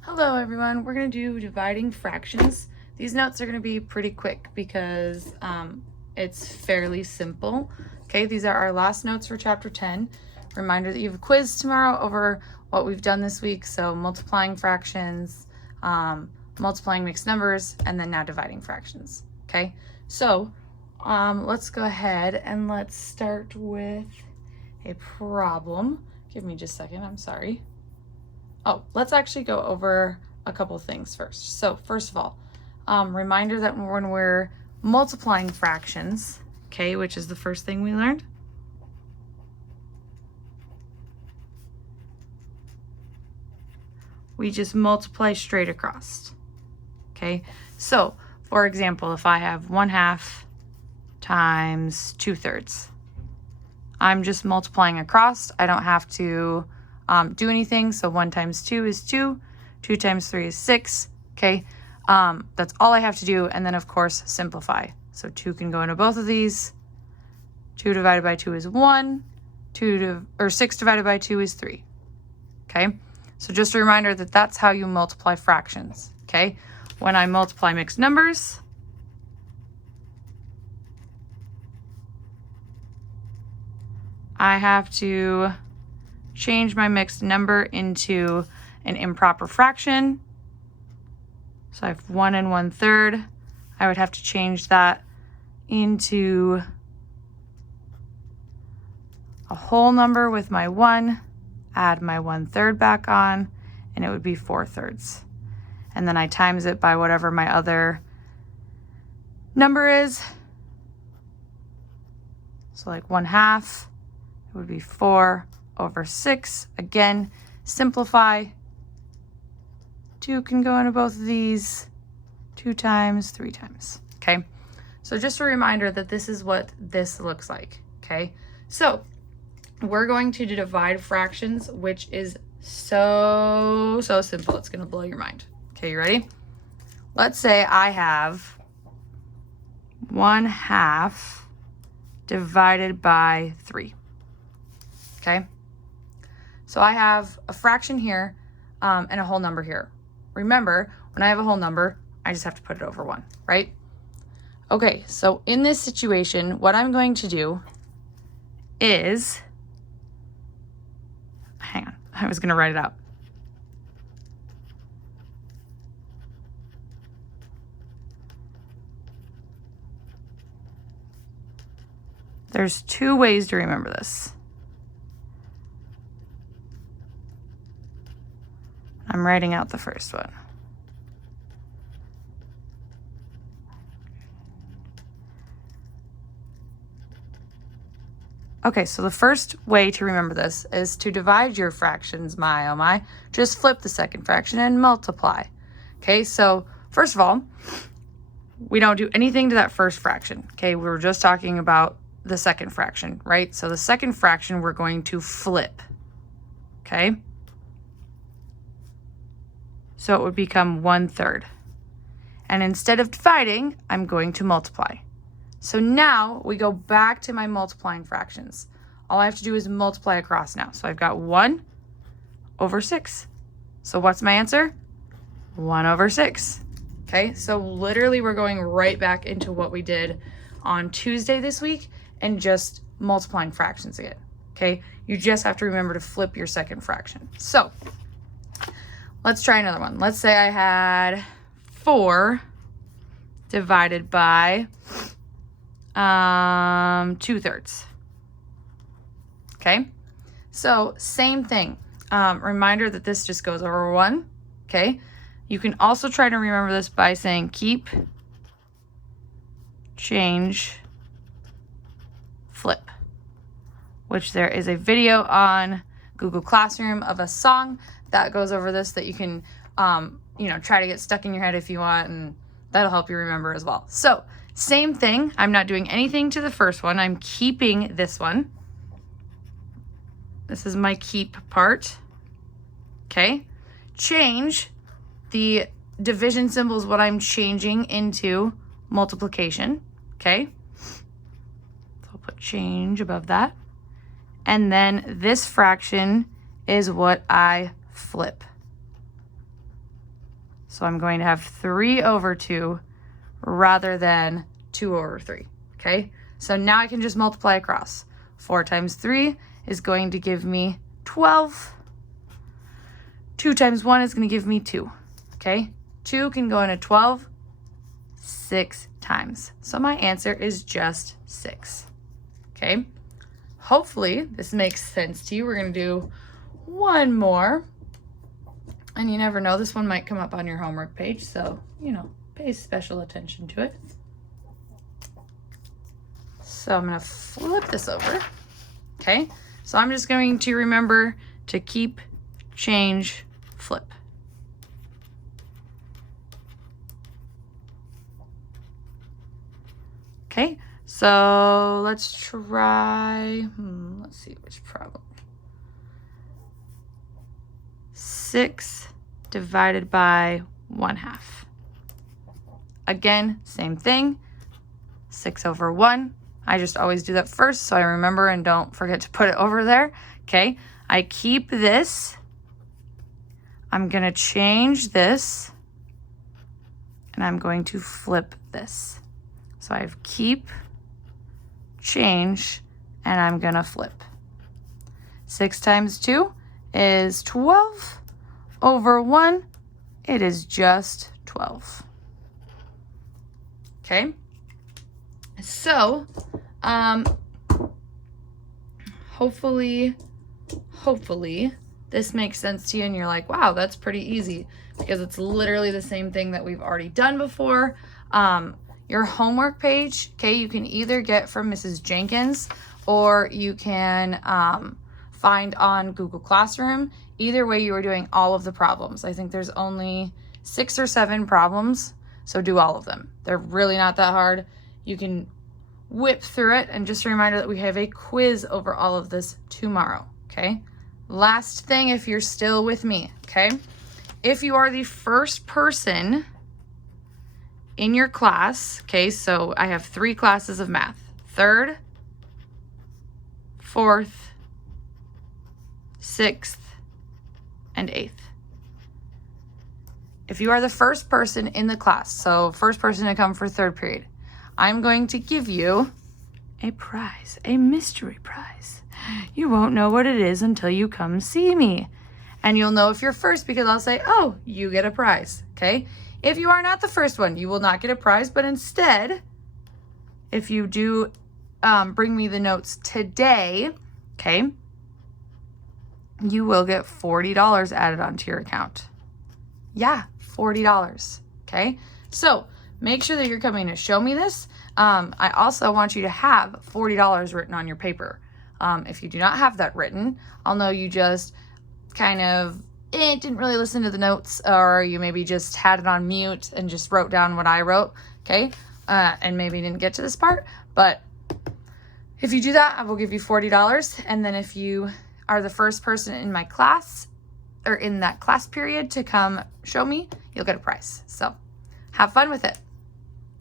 Hello everyone, we're going to do dividing fractions. These notes are going to be pretty quick because it's fairly simple. Okay, these are our last notes for chapter 10. Reminder that you have a quiz tomorrow over what we've done this week. So multiplying fractions, multiplying mixed numbers, and then now dividing fractions. Okay, so let's go ahead and let's start with a problem. Give me just a second, I'm sorry. Oh, let's actually go over a couple things first. So first of all, reminder that when we're multiplying fractions, okay, which is the first thing we learned, we just multiply straight across, okay? So, for example, if I have 1/2 times 2/3, I'm just multiplying across. I don't have to do anything. So 1 times 2 is 2, 2 times 3 is 6, okay? That's all I have to do, and then of course simplify. So 2 can go into both of these. 2 divided by 2 is 1, 6 divided by 2 is 3, okay? So just a reminder that that's how you multiply fractions, okay? When I multiply mixed numbers, I have to change my mixed number into an improper fraction. So I have 1 1/3. I would have to change that into a whole number with my 1, add my 1/3 back on, and it would be 4/3. And then I times it by whatever my other number is. So like 1/2, it would be 4/6. Again, simplify. 2 can go into both of these, 2 times, 3 times, okay? So just a reminder that this is what this looks like, okay? So we're going to divide fractions, which is so simple. It's gonna blow your mind. Okay, you ready? Let's say I have 1/2 divided by 3, okay? So I have a fraction here and a whole number here. Remember, when I have a whole number, I just have to put it over 1, right? Okay, so in this situation, what I'm going to do is, hang on, I was gonna write it out. There's 2 ways to remember this. I'm writing out the first one. Okay, so the first way to remember this is to divide your fractions, my oh my. Just flip the second fraction and multiply. Okay, so first of all, we don't do anything to that first fraction. Okay, we were just talking about the second fraction, right? So the second fraction we're going to flip, okay? So it would become 1/3. And instead of dividing, I'm going to multiply. So now we go back to my multiplying fractions. All I have to do is multiply across now. So I've got 1/6. So what's my answer? 1/6. Okay, so literally we're going right back into what we did on Tuesday this week and just multiplying fractions again. Okay, you just have to remember to flip your second fraction. So let's try another one. Let's say I had 4 divided by 2/3. Okay, so same thing. Reminder that this just goes over 1. Okay, you can also try to remember this by saying keep, change, flip, which there is a video on Google Classroom of a song that goes over this that you can, try to get stuck in your head if you want, and that'll help you remember as well. So same thing. I'm not doing anything to the first one. I'm keeping this one. This is my keep part. Okay. Change. The division symbol is what I'm changing into multiplication. Okay. So I'll put change above that. And then this fraction is what I flip. So I'm going to have 3 over 2 rather than 2 over 3, okay? So now I can just multiply across. 4 times 3 is going to give me 12. 2 times 1 is going to give me 2, okay? 2 can go into 12 6 times. So my answer is just 6, okay? Hopefully this makes sense to you. We're going to do one more. And you never know, this one might come up on your homework page, so, you know, pay special attention to it. So I'm going to flip this over, okay? So I'm just going to remember to keep, change, flip. Okay, so let's try, let's see which problem. 6 divided by 1/2. Again, same thing, 6 over 1. I just always do that first so I remember and don't forget to put it over there. Okay, I keep this. I'm going to change this. And I'm going to flip this. So I have keep, change, and I'm going to flip. 6 times 2 is 12. Over 1, it is just 12. Okay? So, hopefully this makes sense to you and you're like, wow, that's pretty easy, because it's literally the same thing that we've already done before. Your homework page, okay, you can either get from Mrs. Jenkins or you can find on Google Classroom. Either way, you are doing all of the problems. I think there's only 6 or 7 problems, so do all of them. They're really not that hard. You can whip through it, and just a reminder that we have a quiz over all of this tomorrow, okay? Last thing, if you're still with me, okay? If you are the first person in your class, okay, so I have 3 classes of math, 3rd, 4th, 6th, and 8th. If you are the first person in the class, so first person to come for 3rd period, I'm going to give you a prize, a mystery prize. You won't know what it is until you come see me. And you'll know if you're first because I'll say, oh, you get a prize, okay? If you are not the first one, you will not get a prize, but instead, if you do bring me the notes today, okay, you will get $40 added onto your account. Yeah, $40, okay? So make sure that you're coming to show me this. I also want you to have $40 written on your paper. If you do not have that written, I'll know you just kind of didn't really listen to the notes, or you maybe just had it on mute and just wrote down what I wrote, okay? And maybe didn't get to this part, but if you do that, I will give you $40. And then if you are the first person in my class or in that class period to come show me, you'll get a prize. So have fun with it.